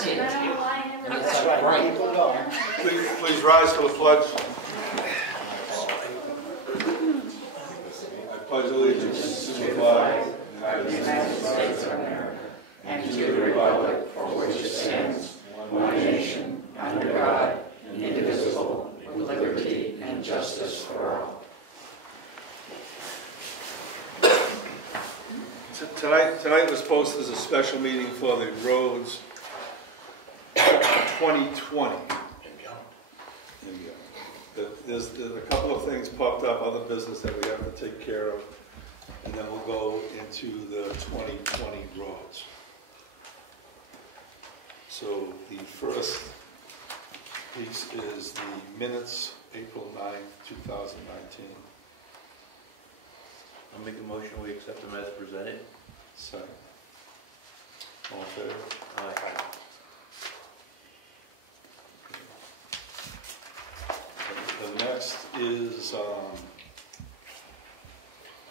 see it. I don't know why I never. That's right. Keep on going. Please rise to the pledge. I pledge allegiance to the flag of the United States of America, and to the republic for which it stands, one nation, under God, indivisible, with liberty and justice for all. Tonight was posted as a special meeting for the roads 2020. There's a couple of things popped up, other business that we have to take care of, and then we'll go into the 2020 roads. So the first piece is the minutes, April 9th, 2019. I'll make a motion we accept them as presented. Second. All in favor? Aye. The next is a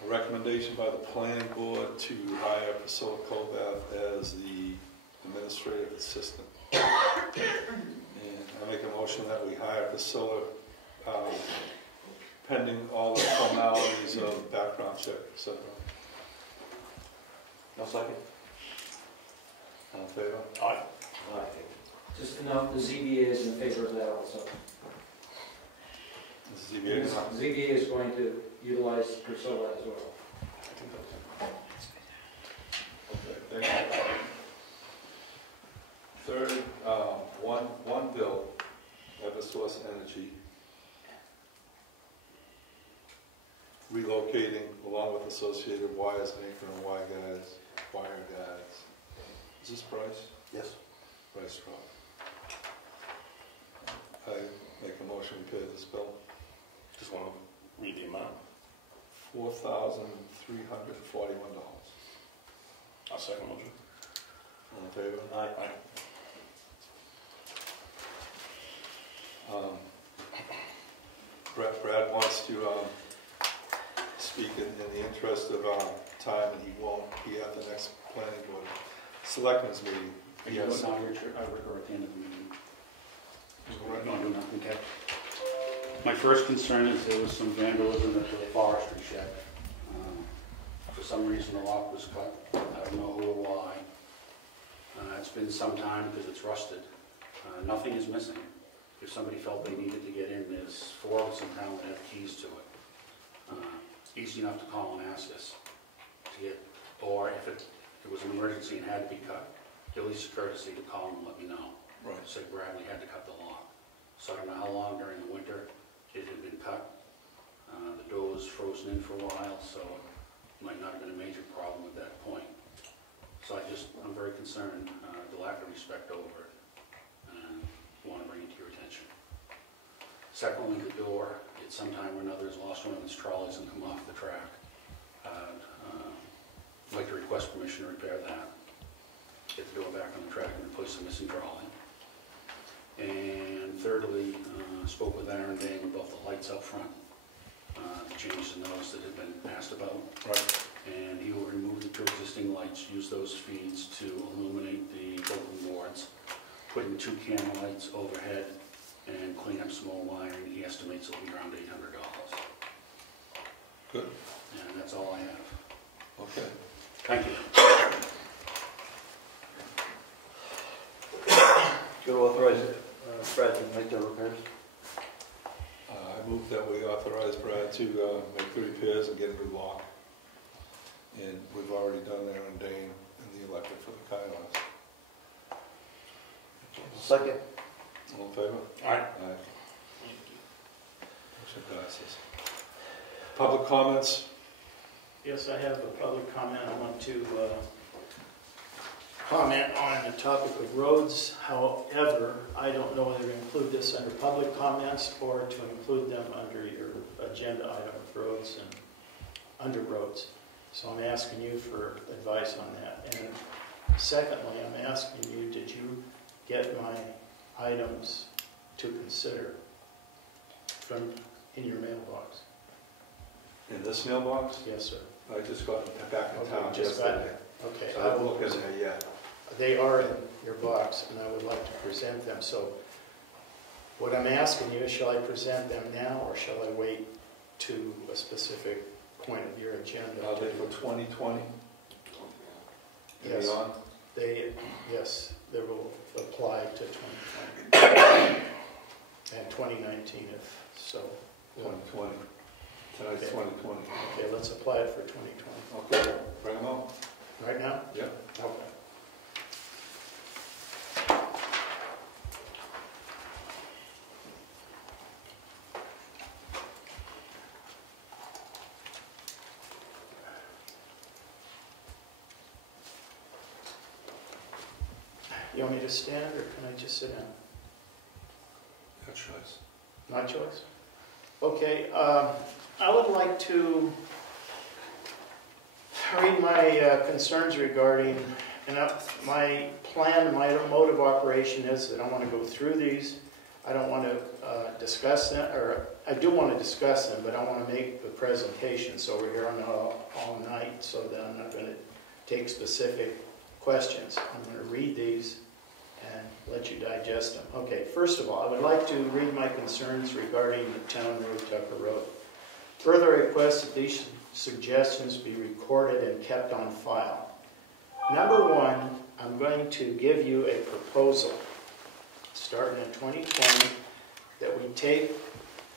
recommendation by the planning board to hire Priscilla Colbath as the administrative assistant. And I make a motion that we hire Priscilla pending all the formalities of background check, etc. No second. All in favor? Aye. Aye. Just to note, the ZBA is in favor of that also. The ZBA. ZBA is going to utilize Priscilla as well. Okay, thank you. Third, one bill, Eversource Energy, relocating along with associated wires, anchor and wire guides. Is this Bryce? Yes. Bryce Rock. I make a motion to pay this bill. Just want to read the amount. $4,341. I'll second motion. All in favor? Aye. Brad wants to speak in the interest of time, and he won't be at the next planning board selectmen's meeting. Yes. Now you're sure I record at the end of the meeting. We're going to do nothing. Okay. My first concern is there was some vandalism at the forestry shed. For some reason the lock was cut. I don't know who or why. It's been some time because it's rusted. Nothing is missing. If somebody felt they needed to get in, there's 4 of us in town that have keys to it. Easy enough to call and ask us to get, or if it was an emergency and had to be cut, at least courtesy to call and let me know. Right. Say Bradley had to cut the lock. So I don't know how long during the winter it had been cut. The door was frozen in for a while, so it might not have been a major problem at that point. So I'm very concerned, the lack of respect over it, and want to bring it to your attention. Secondly, the door, at some time or another, has lost one of its trolleys and come off the track. I'd like to request permission to repair that. Get the door back on the track and replace the missing trolley. And thirdly, spoke with Aaron Dane about the lights up front. Changed the notice that had been asked about. Right. And he will remove the 2 existing lights, use those feeds to illuminate the bulletin boards, put in 2 camera lights overhead, and clean up some more wiring. He estimates it'll be around $800. Good. And that's all I have. Okay. Thank you. Should authorize Brad to make the repairs. I move that we authorize Brad to make the repairs and get a new lock. And we've already done Aaron Dane and the electric for the Kairos. Second. All in favor? Aye. Aye. Motion passes. Public comments? Yes, I have a public comment. I want to comment on the topic of roads. However, I don't know whether to include this under public comments or to include them under your agenda item of roads and under roads. So I'm asking you for advice on that. And secondly, I'm asking you, did you get my items to consider in your mailbox? In this mailbox? Yes, sir. I just got back in town Just got yesterday. it. Okay. So I haven't looked in there yet. They are your box, and I would like to present them. So what I'm asking you is, shall I present them now, or shall I wait to a specific point of your agenda? Are they for 2020? Yes. Beyond? Yes, they will apply to 2020 and 2019 if so. 2020. Tonight's Okay. 2020. Okay, let's apply it for 2020. Okay, bring them up. Right now? Yep. Okay. You want me to stand, or can I just sit down? Good choice. My choice? Okay, I would like to read my concerns regarding, my plan, my mode of operation is that I want to go through these. I don't want to discuss them, or I do want to discuss them, but I want to make the presentation, so we're here all night, so that I'm not going to take specific questions. I'm going to read these and let you digest them. Okay, first of all, I would like to read my concerns regarding the town road, Tucker Road. Further request that these suggestions be recorded and kept on file. Number one, I'm going to give you a proposal, starting in 2020, that we take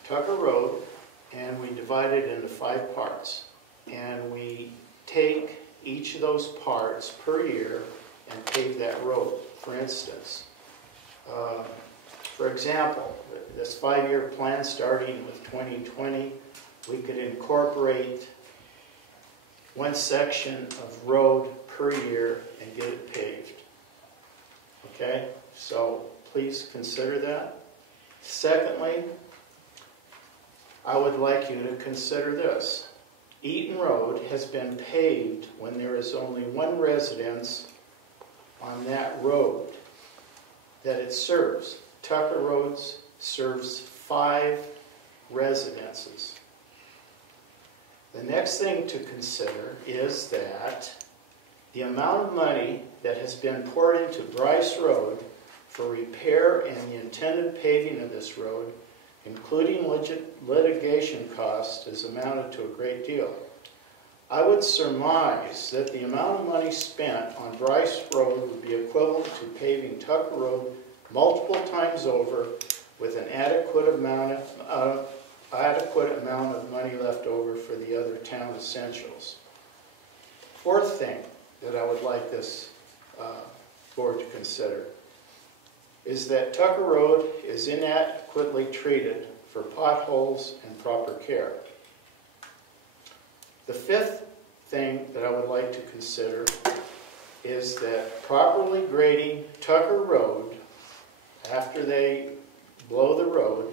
Tucker Road and we divide it into 5 parts. And we take each of those parts per year and pave that road. For instance, for example, this 5-year plan starting with 2020, we could incorporate 1 section of road per year and get it paved. Okay, so please consider that. Secondly, I would like you to consider this. Eaton Road has been paved when there is only 1 residence on that road that it serves. Tucker Road serves 5 residences. The next thing to consider is that the amount of money that has been poured into Bryce Road for repair and the intended paving of this road, including litigation costs, has amounted to a great deal. I would surmise that the amount of money spent on Bryce Road would be equivalent to paving Tucker Road multiple times over with an adequate amount of money left over for the other town essentials. Fourth thing that I would like this board to consider is that Tucker Road is inadequately treated for potholes and proper care. The fifth thing that I would like to consider is that properly grading Tucker Road after they blow the road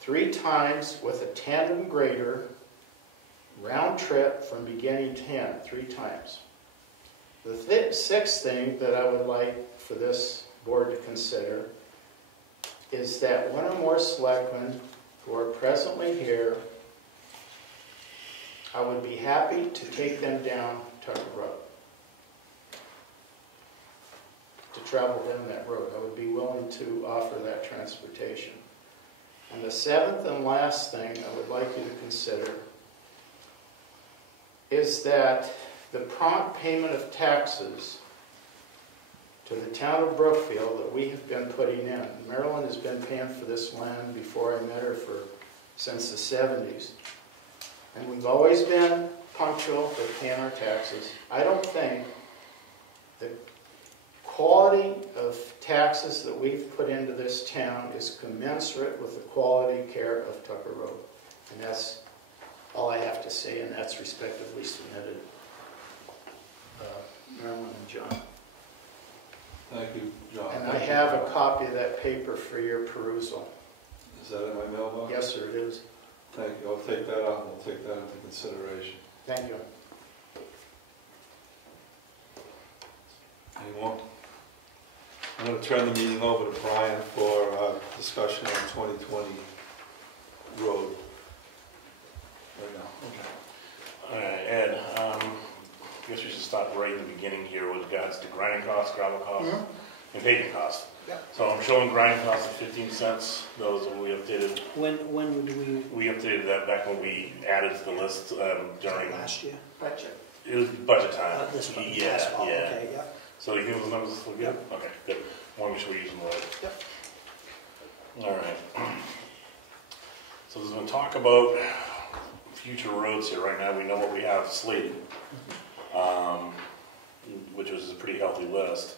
3 times with a tandem grader, round trip from beginning to end, 3 times. The sixth thing that I would like for this board to consider is that 1 or more selectmen who are presently here, I would be happy to take them down Tucker Road, to travel down that road. I would be willing to offer that transportation. And the 7th and last thing I would like you to consider is that the prompt payment of taxes to the town of Brookfield that we have been putting in. Marilyn has been paying for this land before I met her since the 70s. And we've always been punctual with paying our taxes. I don't think the quality of taxes that we've put into this town is commensurate with the quality care of Tucker Road. And that's all I have to say, and that's respectively submitted. Marilyn and John. Thank you, John. And I have a copy of that paper for your perusal. Is that in my mailbox? Yes, sir, it is. Thank you. I'll take that out and we'll take that into consideration. Thank you. Any more? I'm going to turn the meeting over to Brian for discussion on 2020 road. Right now. All right, Ed, I guess we should start with right in the beginning here with regards to grinding costs, gravel costs, and paving costs. Yep. So I'm showing grinding costs at 15 cents. Those are we updated. When would we, We updated that back when we added to the list during, last year? Budget. it was budget time. This one, Yeah, asphalt, yeah. okay, yeah. So you think those numbers look good? Okay, good. Want to make sure we use them right. Yep. All right. So there's been talk about future roads here. Right now, we know what we have slated, which was a pretty healthy list.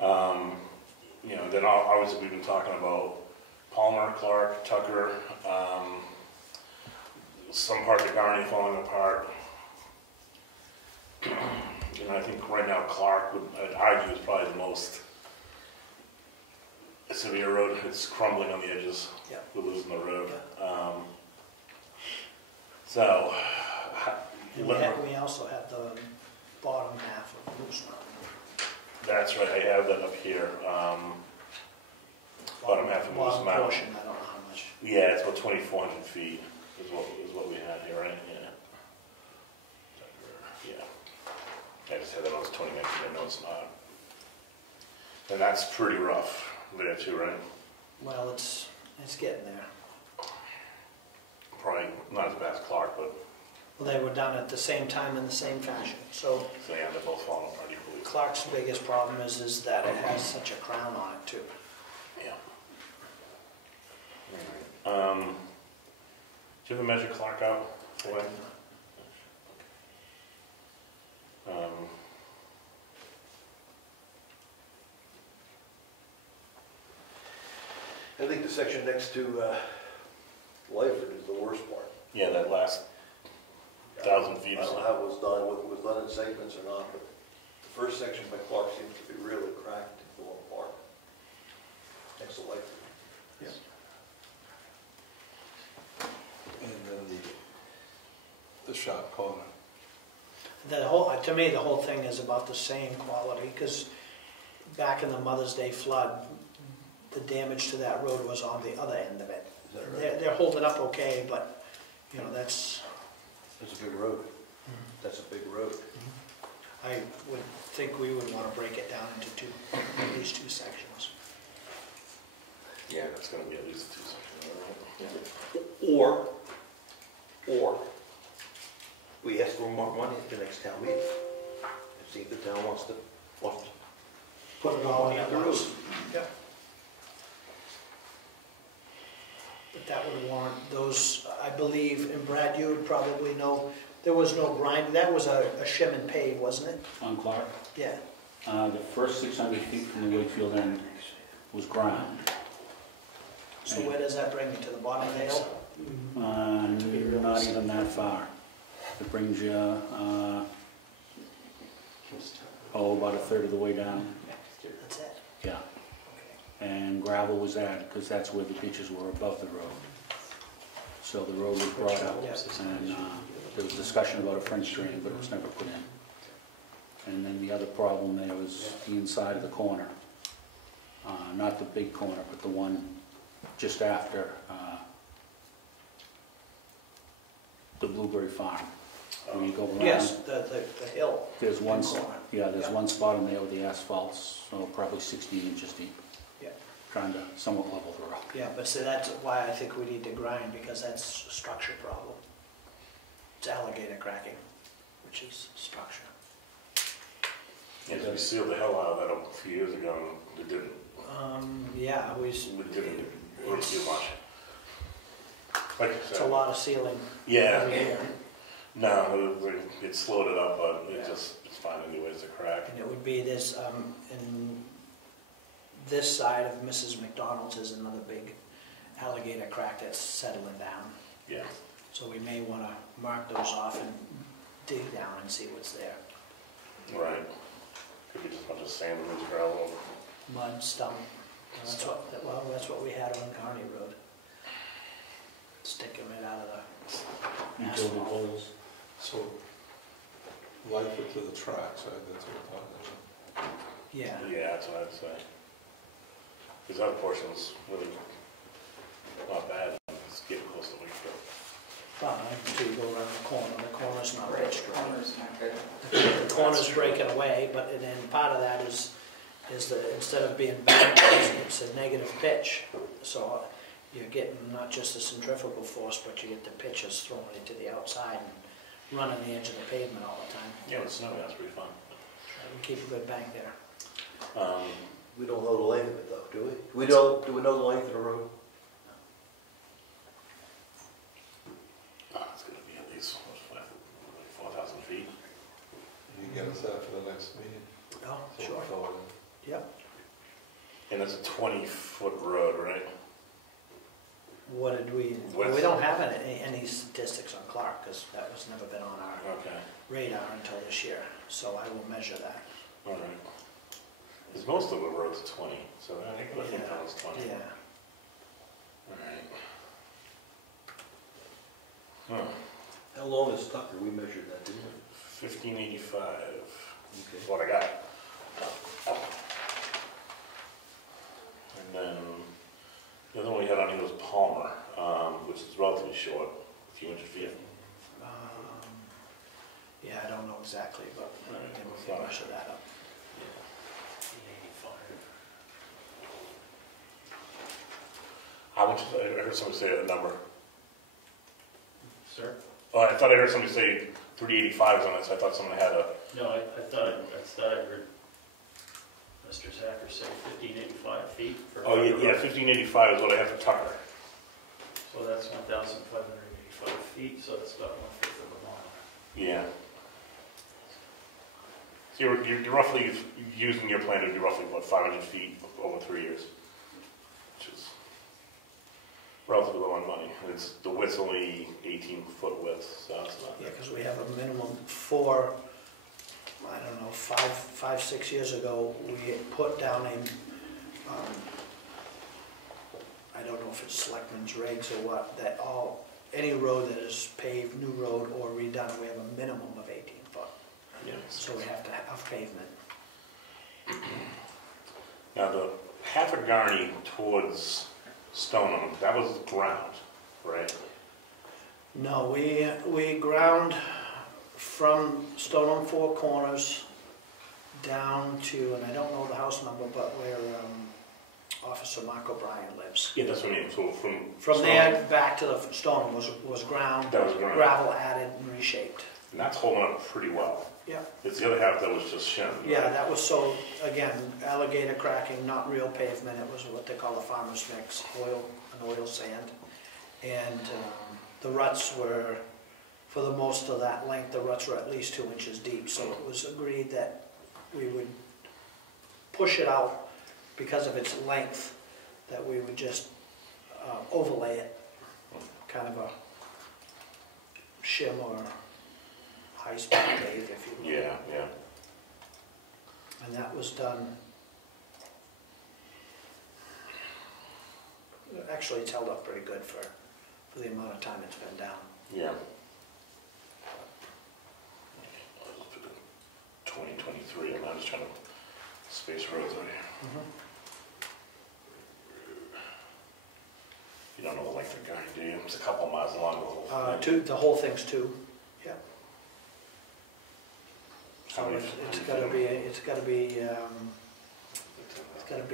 You know, then obviously we've been talking about Palmer, Clark, Tucker, some parts of Garney falling apart. And I think right now Clark would, I'd argue, is probably the most severe road. It's crumbling on the edges. Yeah. We're losing the road. Yeah. So, And we also have the bottom half of Moose Mountain. that's right, I have that up here. Bottom half of Moose Bottom Mountain. portion, I don't know how much. Yeah, it's about 2,400 feet is what we had here, right? Yeah. Yeah. I just had that on 2019, I know it's not. And that's pretty rough there too, right? Well, it's getting there. Probably not as bad as Clark, but Well, they were done at the same time in the same fashion. So yeah, they're both falling apart equally. Clark's biggest problem is that it has such a crown on it too. Yeah. All right. Do you ever measure Clark out? When? I think the section next to Lyford is the worst part. Yeah, that last 1,000 feet I or don't know so. how it was done, whether it was done in segments or not, but the first section by Clark seems to be really cracked and falling apart. Next to Lyford. And then the sharp corner. To me, the whole thing is about the same quality, because back in the Mother's Day flood, the damage to that road was on the other end of it. Is that right? They're holding up okay, but, you know, that's, That's a big road. That's a big road. I would think we would want to break it down into at least two sections. Yeah, that's going to be at least 2 sections. Or we ask for more money at the next town meeting. And see if the town wants to Put it all in at the the road. roads. Yep. But that would warrant those, I believe, and Brad, you would probably know, there was no grind, that was a shim and pave, wasn't it? On Clark, Yeah. the first 600 feet from the Wakefield end was ground. So where does that bring you, to the bottom of the hill? Not even that far. It brings you, about a third of the way down. That's it? Yeah. Okay. And gravel was added, because that's where the ditches were above the road. So the road was brought up, and there was discussion about a French drain, but it was never put in. And then the other problem there was the inside of the corner. Not the big corner, but the one just after the Blueberry Farm. When you go around. Yes, the hill. There's one, corner. there's one spot in there where the asphalt's probably 16 inches deep. Yeah. Trying to somewhat level the road. Yeah, but see, that's why I think we need to grind, because that's a structure problem. It's alligator cracking, which is structure. Yeah, we sealed the hell out of that a few years ago, and it didn't. Yeah, We didn't really do much. Like I it's a said, lot of sealing yeah. every year. No, it slowed it up, but it's fine anyways to crack. And it would be this, in this side of Mrs. McDonald's is another big alligator crack that's settling down. Yeah. So we may want to mark those off and dig down and see what's there. Right. Could be just a bunch of sand and loose gravel. Mud, stump. That's what we had on Kearney Road. Sticking it out of the Utility asphalt. poles. So, Lyford to the tracks, right, that's what we're talking about. Yeah. Yeah, that's what I'd say. Because that portion's really not bad. It's getting close to Wakefield. fine, until you go around the corner's not Right, pitched right. corner's not good. The corner's breaking away, but then part of that is that instead of being back, it's a negative pitch. So you're getting not just the centrifugal force, but you get the pitches thrown into the outside and running the edge of the pavement all the time. Yeah, with snow, that's pretty fun. We keep a good bank there. We don't know the length of it though, do we? Do we know the length of the road? It's gonna be at least, like 4,000 feet. You get us that for the next meeting? Oh, So sure. we'll fill it Yep. And it's a 20-foot road, right? What did we don't have any statistics on Clark, because that was never been on our Okay, radar until this year. So I will measure that. all right. Because most of the roads are 20, so I think that was 20. Yeah. All right. Huh. How long is Tucker? We measured that, didn't we? 1585 Okay. is what I got. And then the other one we had on here was Palmer, which is relatively short, a few hundred feet. Yeah, I don't know exactly, but Right. we can measure that up. How much, I heard somebody say a number. Sir? Oh, I thought I heard somebody say 385 was on it, so I thought someone had a, No, I thought I heard Mr. Zacher say 1585 feet for. oh, yeah, 1585 is what I have for Tucker. So that's 1,585 feet, so that's about 1/5 of a mile. Yeah. So you're roughly, using your plan to do roughly, what, 500 feet over 3 years? Which is relatively low on money. And it's, the width's only 18-foot width, so it's not. Yeah, because we have a minimum for, I don't know, 5, 6 years ago, we had put down I don't know if it's Selectmen's regs or what, that any road that is paved, new road or redone, we have a minimum of 18 foot. Yeah. So we have to have pavement. Now, the half a Garney towards Stoneham, that was ground, right? No, we ground from Stoneham Four Corners down to, and I don't know the house number, but where Officer Mark O'Brien lives. Yeah, that's what I mean. So From there back to the Stoneham was ground, That was ground. gravel added and reshaped. And that's holding up pretty well. Yeah. It's the other half that was just shim. Yeah, that was so, again, alligator cracking, not real pavement, it was what they call a farmer's mix, an oil sand. And the ruts were, for the most of that length, the ruts were at least 2 inches deep. So it was agreed that we would push it out because of its length, that we would just overlay it, kind of a shim or high-speed pave, if you will. Yeah, yeah. And that was done, actually it's held up pretty good for the amount of time it's been down. Yeah. 2023, and I'm just trying to space roads out here. You don't know the length of Garney, do you? It's a couple miles long, the whole thing. The whole thing's 2, yeah. How So many- it's how gotta many be, feet? it's gotta be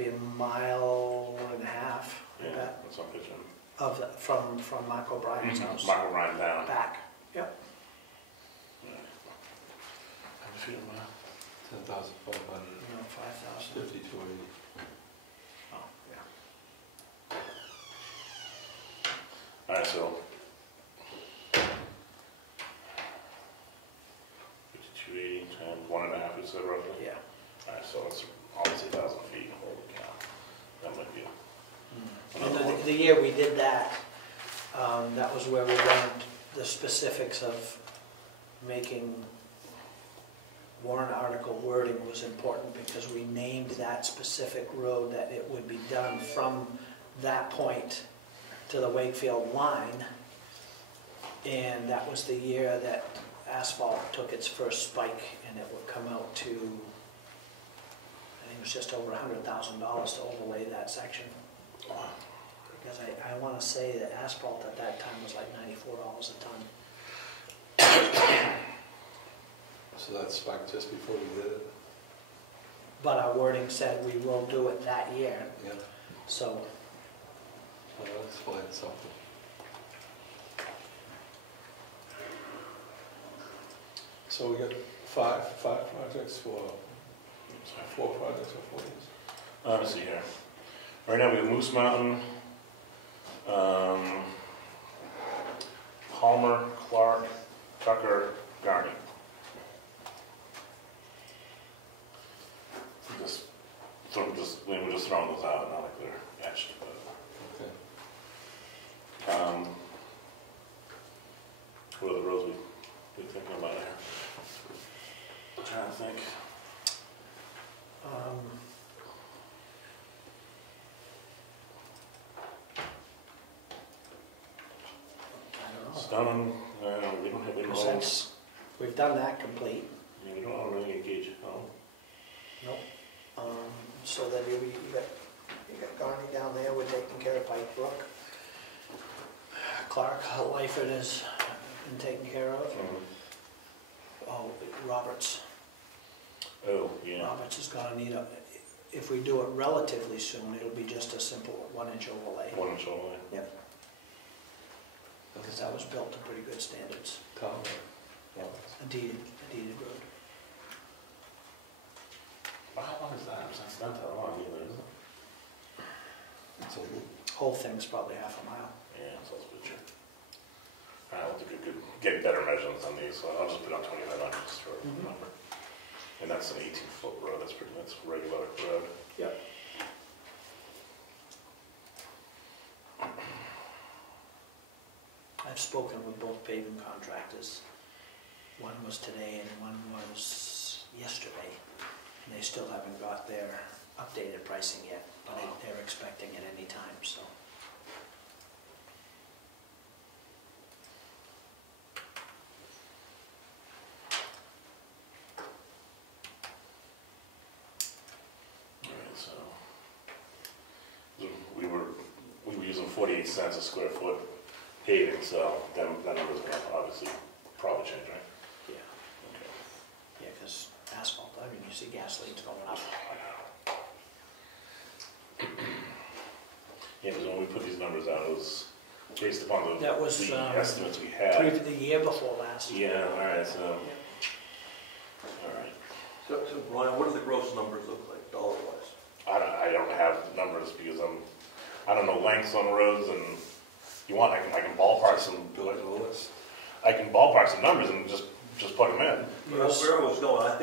a mile and a half, I Yeah, bet, that's on picture. from Mark O'Brien's house. Michael Ryan down. Back, yep. How many feet a mile? 10,500, 5,000. 5280. Oh, yeah. All right, so 5280 times 1.5, you said roughly? Yeah. All right, so it's almost 8,000 feet. Holy cow. That might be And the year we did that, that was where we learned the specifics of making warrant article wording was important, because we named that specific road that it would be done from that point to the Wakefield line. And that was the year that asphalt took its first spike, and it would come out to, I think it was just over $100,000 to overlay that section. because I want to say that asphalt at that time was like $94 a ton. So that spiked just before we did it? But our wording said we will do it that year, Yeah. so Well, that explains something. So we got five projects for, 4 projects or 4 years? Let's see here. Right now we have Moose Mountain, Palmer, Clark, Tucker, Garney. We're just throwing those out, not like they're etched. Okay. What are the roads we thinking about here? I'm trying to think. I don't know. Stunning, we don't have any Because roads. that's, we've done that complete. Yeah, we don't really engage it. Nope. So then you got Garney down there, we're taking care of Pike Brook. Clark, Lyford has been taken care of. Oh, Roberts. Oh, yeah. Roberts is gonna need if we do it relatively soon, it'll be just a simple 1-inch overlay. 1 inch overlay. Yep. Because that was built to pretty good standards. Tom? Yep. A deeded road. How long is that? It's not that long either, is it? It's a Whole thing's probably half a mile. Yeah, so it's a picture. I'll have to get better measurements on these, so I'll just put on 2,500 just for a number. And that's an 18-foot road, that's regular road. Yep. I've spoken with both paving contractors. One was today and one was yesterday. And they still haven't got their updated pricing yet, but they're expecting it any time, so. Alright, so we were using 48 cents a square foot paving, so that number's gonna obviously probably change, right? Yeah. Okay. Yeah, because asphalt, I mean, you see gasoline's going up. Yeah, because when we put these numbers out, it was based upon the That was, the estimates we had. The year before last. Yeah, alright, so, alright. So Brian, what do the gross numbers look like, dollar-wise? I don't have numbers because I don't know lengths on roads, and you want, I can ballpark some, building a list. I can ballpark some numbers and just plug them in. Where I was going, I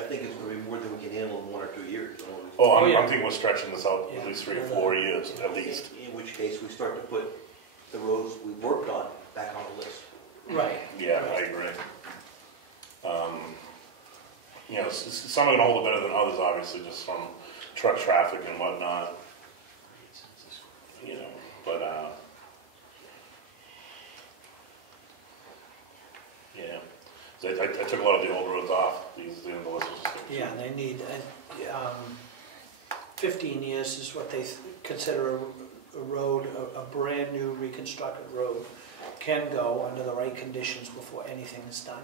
think it's gonna be more than we can handle in 1 or 2 years. Oh, Oh, yeah. I'm thinking we're stretching this out Yeah. at least 3 or 4 years, at least. In which case, we start to put the roads we worked on back on the list. Right. Yeah, I agree. You know, some are gonna hold it better than others, obviously, just from truck traffic and whatnot, you know, but, yeah. So I took a lot of the old roads off, the list was just. Yeah, and they need, 15 years is what they consider a road, a brand new reconstructed road can go under the right conditions before anything is done.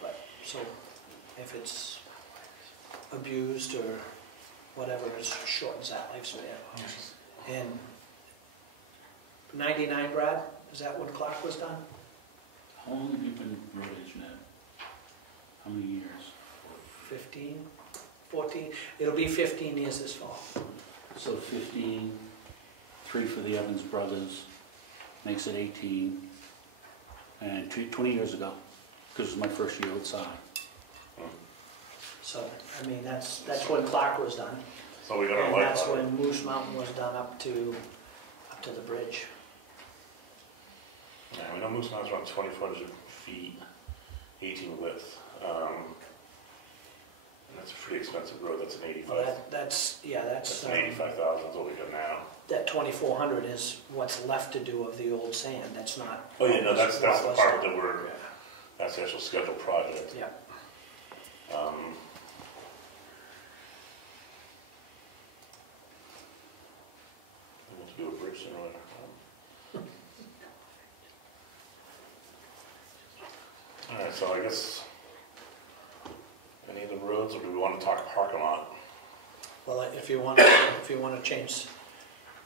But, so, if it's abused or whatever, it shortens that lifespan. And 99, Brad, is that when Clark was done? How long have you been road agent at? How many years? 15, 14? It'll be 15 years this fall. So 15, 3 for the Evans brothers, makes it 18, and 20 years ago, because it was my first year outside. So, I mean, that's when Clark was done. So we got our And life that's on it. when Moose Mountain was done up to the bridge. Yeah, we know Moose Mountain's around 2,400 feet, 18 width. And that's a pretty expensive road, that's an 85. Well, that's That's an 85,000 is what we got now. that 2,400 is what's left to do of the old sand, that's not. Oh yeah, no, that's the what was part done. that we're, that's the actual scheduled project. Yeah, sooner or later. All right, so I guess, any of the roads, or do we want to talk parking lot? Well, if you want to change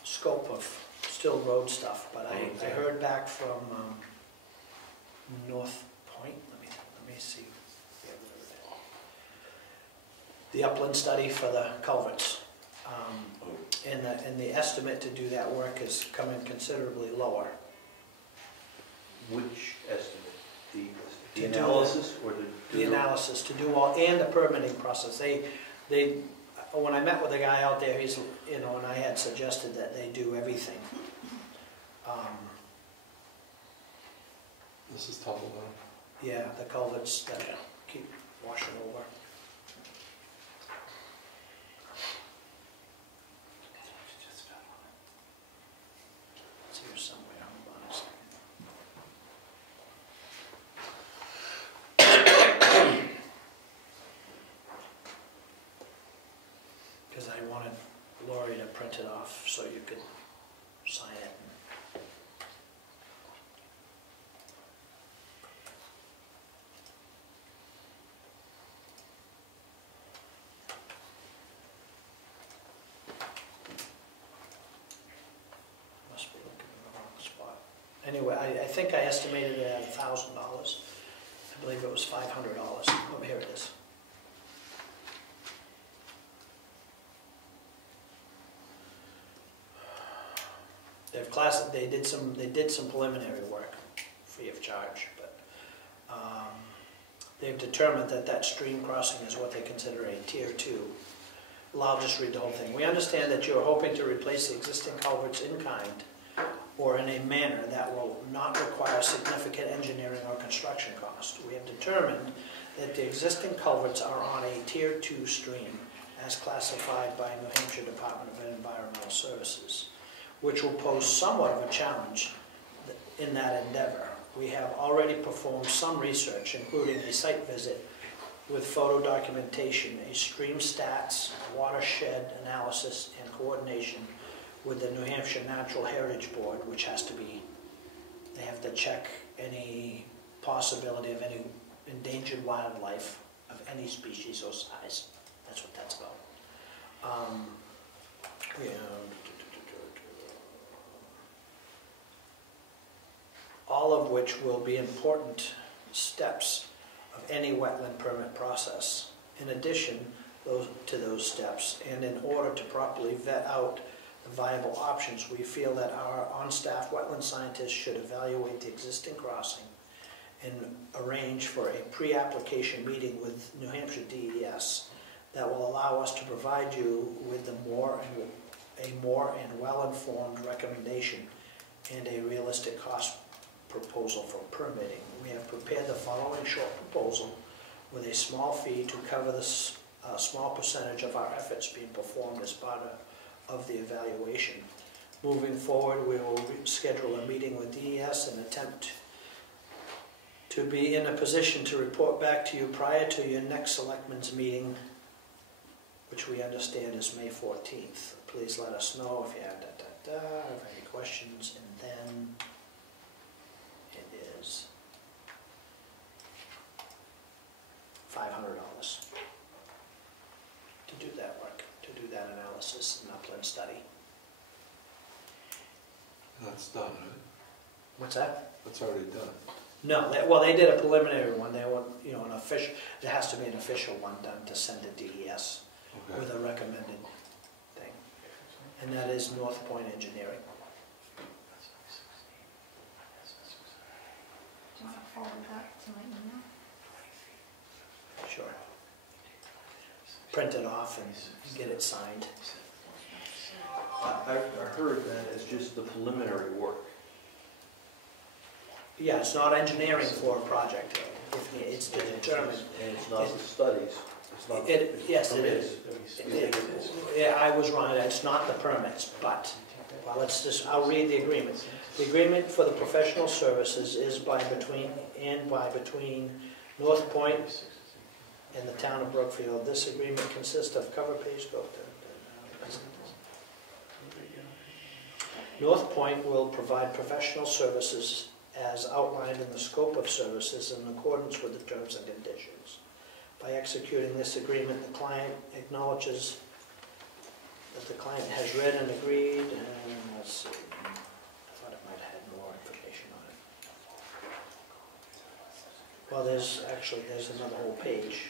scope of still road stuff, but I heard back from North Point, let me see. The upland study for the culverts. And the estimate to do that work is coming considerably lower. Which estimate? The To do analysis or The analysis to do all, and the permitting process. They, when I met with the guy out there, he's, and I had suggested that they do everything. This is tumble down. Yeah, the culverts that keep washing over. It's here somewhere, hold on a second. Because I wanted Laurie to print it off so you could sign it. Must be looking in the wrong spot. Anyway, I think I estimated it at $1,000. I believe it was $500. Oh, here it is. They did some preliminary work, free of charge, but they've determined that stream crossing is what they consider a tier 2. Well, I'll just read the whole thing. We understand that you are hoping to replace the existing culverts in kind or in a manner that will not require significant engineering or construction cost. We have determined that the existing culverts are on a tier 2 stream as classified by New Hampshire Department of Environmental Services, which will pose somewhat of a challenge in that endeavor. We have already performed some research, including a site visit with photo documentation, a stream stats, watershed analysis, and coordination with the New Hampshire Natural Heritage Board, which has to be, they have to check any possibility of any endangered wildlife of any species or size. That's what that's about. All of which will be important steps of any wetland permit process. In addition to those steps, and in order to properly vet out the viable options, we feel that our on-staff wetland scientists should evaluate the existing crossing and arrange for a pre-application meeting with New Hampshire DES that will allow us to provide you with a more and well-informed recommendation and a realistic cost proposal for permitting. We have prepared the following short proposal with a small fee to cover the small percentage of our efforts being performed as part of the evaluation. Moving forward, we will schedule a meeting with DES and attempt to be in a position to report back to you prior to your next Selectmen's meeting, which we understand is May 14th. Please let us know if you have any questions, and then it is $500 to do that work, to do that analysis and upland study. That's done, right? What's that? That's already done. No, well, they did a preliminary one. They want, an official. There has to be an official one done to send to DES Okay. with a recommended thing, and that is North Point Engineering. Do you want to forward that to my email? Sure. Print it off and get it signed. I heard that as just the preliminary work. Yeah, it's not engineering for a project. It's to determine. And it's not the studies. It's not. Yes, it is. Yeah, I was wrong. It's not the permits, but, well, I'll read the agreement. The agreement for the professional services is by between North Point and the town of Brookfield. This agreement consists of cover page, North Point will provide professional services as outlined in the scope of services in accordance with the terms and conditions. By executing this agreement, the client acknowledges that the client has read and agreed, and let's see, I thought it might have had more information on it. Well, there's another whole page.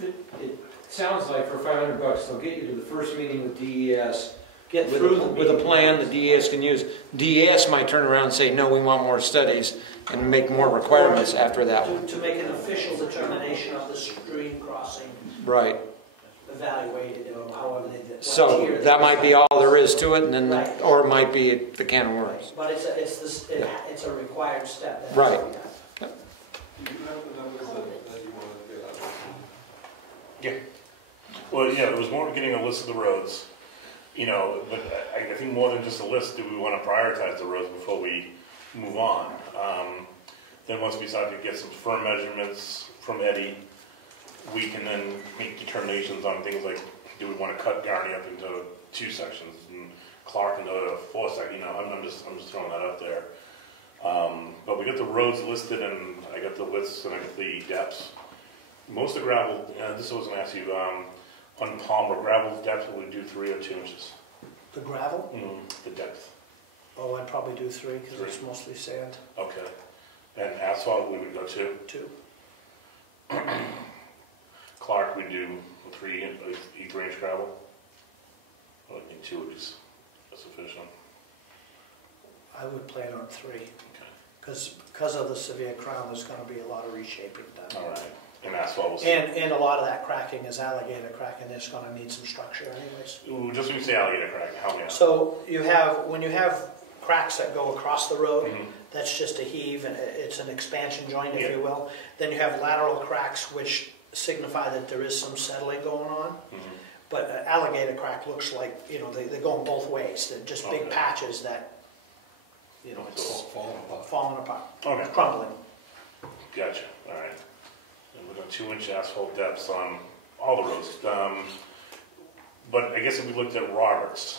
It sounds like for $500, they'll get you to the first meeting with DES. Get With through with a plan the DES can use. DES might turn around and say, no, we want more studies, and make more requirements after that one. to make an official determination of the stream crossing Right. evaluated, or however they did. So that might be all there is to it, and then, Right. or it might be the can of worms. But it's a required step. That has Right. to be done. Do you have the numbers that you want to get out of? Yeah. Well, yeah, it was more getting a list of the roads, you know, but I think more than just a list, do we want to prioritize the roads before we move on? Then once we start to get some firm measurements from Eddie, we can then make determinations on things like, do we want to cut Garney up into 2 sections and Clark into 4 sections? You know, I'm just throwing that out there. But we got the roads listed, and I got the widths and I got the depths. Most of the gravel, this was going to ask you, on Palmer, gravel depth, would we do 3 or 2 inches? The gravel? The depth. Oh, I'd probably do 3 because 3. it's mostly sand. Okay. And asphalt, we would go 2. 2. Clark, we do 3 inch gravel. I think 2 would be sufficient. I would plan on 3 Okay. because of the severe crown. There's going to be a lot of reshaping done. All right. And asphalt will And a lot of that cracking is alligator crack, and it's going to need some structure anyways. Ooh, just when you say alligator crack, help me out. So when you have cracks that go across the road, that's just a heave, and it's an expansion joint, if you will. Then you have lateral cracks, which signify that there is some settling going on. But alligator crack looks like, you know, they're going both ways. They're just big patches that, you know, it's falling apart, Okay. crumbling. Gotcha. All right. And we're going 2 inch asphalt depths on all the roads. But I guess if we looked at Roberts,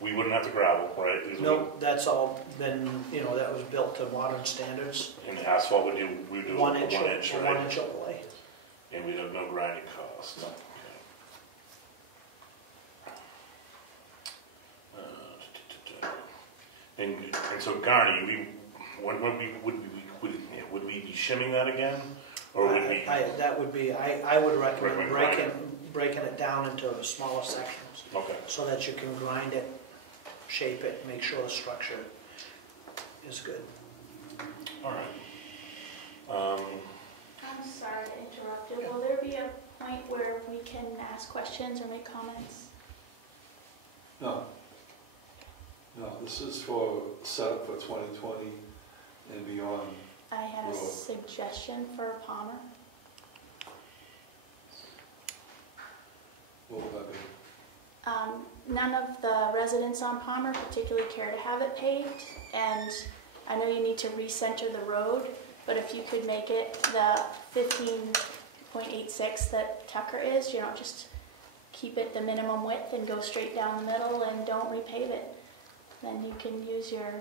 we wouldn't have to gravel, right? These Nope, that's all been, you know, that was built to modern standards. And the asphalt we do 1 inch, 1 inch, right? 1 inch overlay. And we'd have no grinding cost. And so Garney, would we be shimming that again, or would we? That would be, I would recommend breaking it down into smaller sections. Okay. So that you can grind it, shape it, make sure the structure is good. All right. I'm sorry to interrupt you. Will there be a point where we can ask questions or make comments? No. No, this is for setup for 2020 and beyond. I had a Road. suggestion for Palmer. What would that be? None of the residents on Palmer particularly care to have it paved, and I know you need to recenter the road, but if you could make it the 15.86 that Tucker is, you know, just keep it the minimum width and go straight down the middle and don't repave it. Then you can use your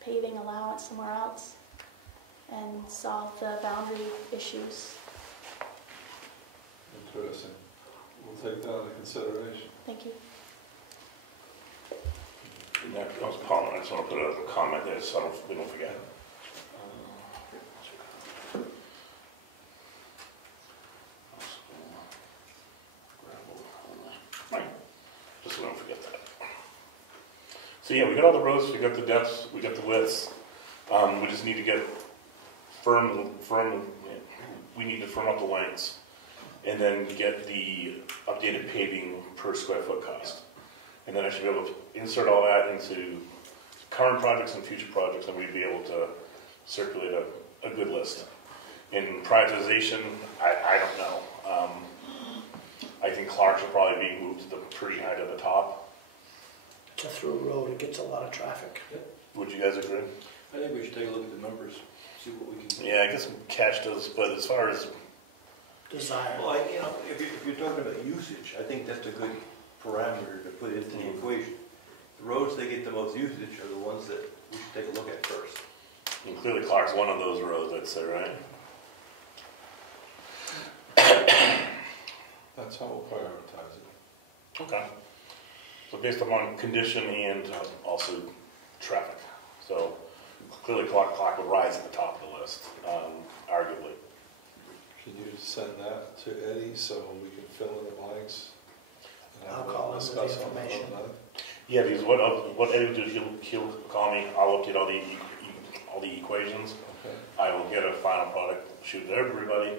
paving allowance somewhere else and solve the boundary issues. Interesting. We'll take that into consideration. Thank you. And that becomes Palmer. I just want to put a comment there so we don't forget. Right. Just so we don't forget that. So yeah, we got all the roads, we got the depths, we got the widths. We just need to get firm. We need to firm up the lengths, and then get the updated paving per square foot cost. And then I should be able to insert all that into current projects and future projects, and we'd be able to circulate a good list. In prioritization, I don't know. I think Clark should probably be moved to the pretty high to the top. It's a through road, it gets a lot of traffic. Would you guys agree? I think we should take a look at the numbers, see what we can. Yeah, I guess cash does, but as far as Desire. Well, if you're talking about usage, I think that's a good parameter to put into the equation. The roads that get the most usage are the ones that we should take a look at first. And clearly Clark's one of those roads, I'd say, right? That's how we'll prioritize it. Okay. So based upon condition and also traffic. So clearly Clark would rise at the top of the list, arguably. Can you send that to Eddie so we can fill in the blanks? And I'll have call him with the discuss on information. Yeah, because what Eddie will do, he'll call me, I'll update all the equations. Okay. I will get a final product, shoot it to everybody,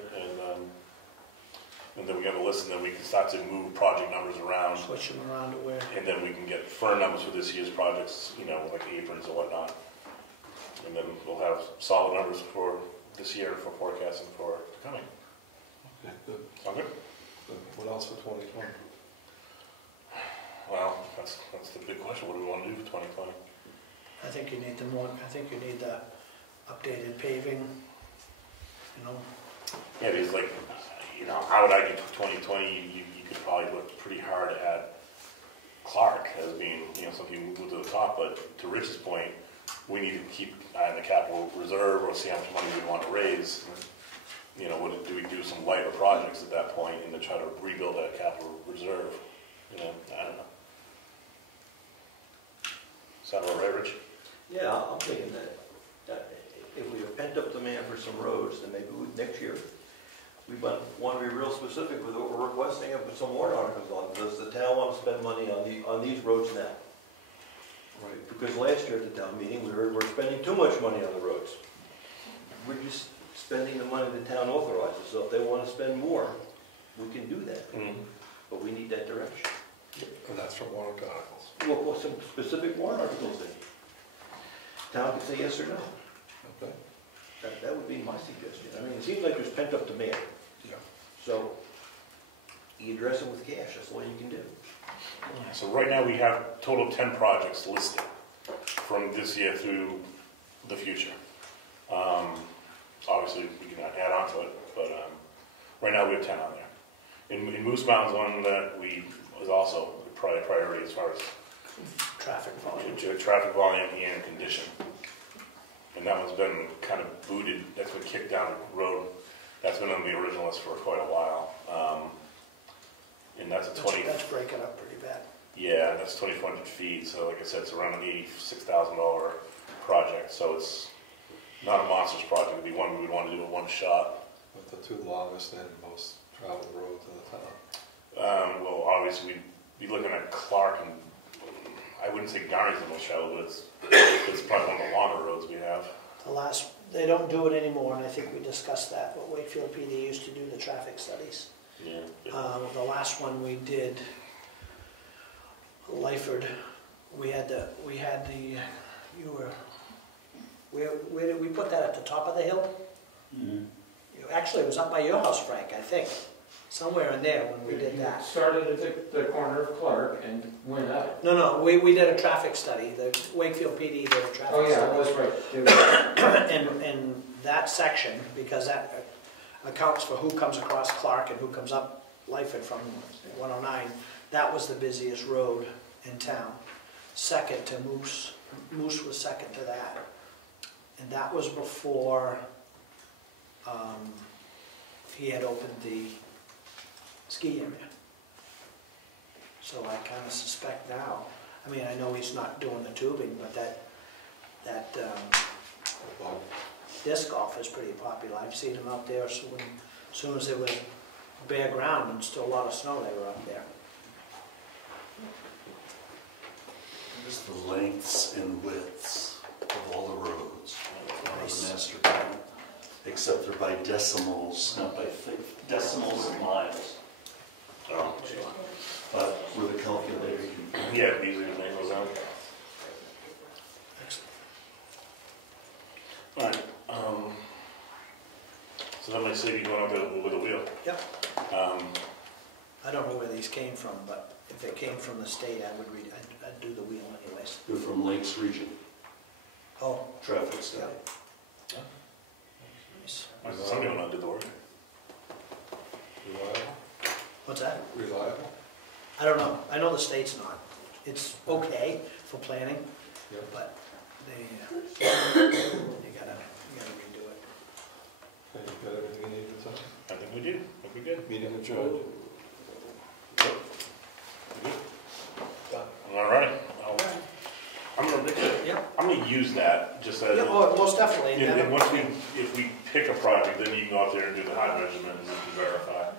and then we got a list, and then we can start to move project numbers around. Switch them around to where. And then we can get firm numbers for this year's projects, like aprons and whatnot. And then we'll have solid numbers for this year for forecasting for coming. Okay, good. Sound good? Good. What else for 2020? Well, that's the big question. What do we want to do for 2020? I think you need the updated paving, Yeah, because how would I do 2020? You could probably look pretty hard at Clark as being, something you move to the top, but to Rich's point, we need to keep in the capital reserve or see how much money we want to raise. Do we do some lighter projects at that point and then try to rebuild that capital reserve? I don't know. Is that all right, Rich? Yeah, I'm thinking that if we have pent up demand for some roads, then maybe next year, we want to be real specific with what we're requesting and put some warrant articles on. Does the town want to spend money on these roads now? Right. Because last year at the town meeting, we heard we're spending too much money on the roads. We're just spending the money the town authorizes, so if they want to spend more, we can do that. Mm-hmm. But we need that direction. And that's from warrant articles. We'll put some specific warrant articles in. Town can say yes or no. Okay. That would be my suggestion. I mean, it seems like there's pent up demand. Yeah. So you address it with cash, that's all you can do. So right now we have a total of 10 projects listed from this year through the future. Obviously we can add on to it, but right now we have 10 on there. In Moose Mountain's one that was also priority as far as traffic volume. Traffic volume and condition. And that one's been kind of booted, that's been kicked down the road. That's been on the original list for quite a while. And that's a 20... That's breaking up pretty bad. Yeah, that's 2,400 feet, so like I said, it's around an $86,000 project, so it's not a monstrous project. It'd be one we would want to do in one shot. But the two longest and most traveled roads in the town. Well, obviously we'd be looking at Clark, and I wouldn't say Garney's the most traveled, but it's probably one of the longer roads we have. They don't do it anymore, and I think we discussed that, but Wakefield PD used to do the traffic studies. Yeah. The last one we did, Lyford, we put that at the top of the hill? Mm-hmm. Actually, it was up by your house, Frank, I think. Somewhere in there when we did that. Started at the corner of Clark and went up. No, we did a traffic study. The Wakefield PD did a traffic study. Oh yeah, it was right. And that section, because that accounts for who comes across Clark and who comes up Lyford from 109, that was the busiest road in town. Second to Moose. Moose was second to that. And that was before he had opened the ski area. So I kind of suspect now, I mean, I know he's not doing the tubing, but that disc golf is pretty popular. I've seen him out there, so as soon as it was bare ground and still a lot of snow, they were up there. Here's the lengths and widths of all the roads on the master plan, except they're by decimals, not by decimals of miles. Oh, But with a calculator, you can... yeah, these are the angles out. Alright, so that might save you going out there with a wheel. Yep. I don't know where these came from, but if they came from the state, I'd do the wheel anyways. They're from Lakes Region, Oh, traffic study. yeah. Nice. Somebody will not do the work. Reliable? What's that? Reliable? I don't know. I know the state's not. It's okay for planning, Yeah. but you gotta redo it. Okay, you got everything you need for time? I think we do. I think we're good. Meeting adjourned. All right. I'm gonna, Yep. I'm gonna use that just as. Yeah, oh, most definitely. And once if we pick a project, then you can go out there and do the height measurement and verify.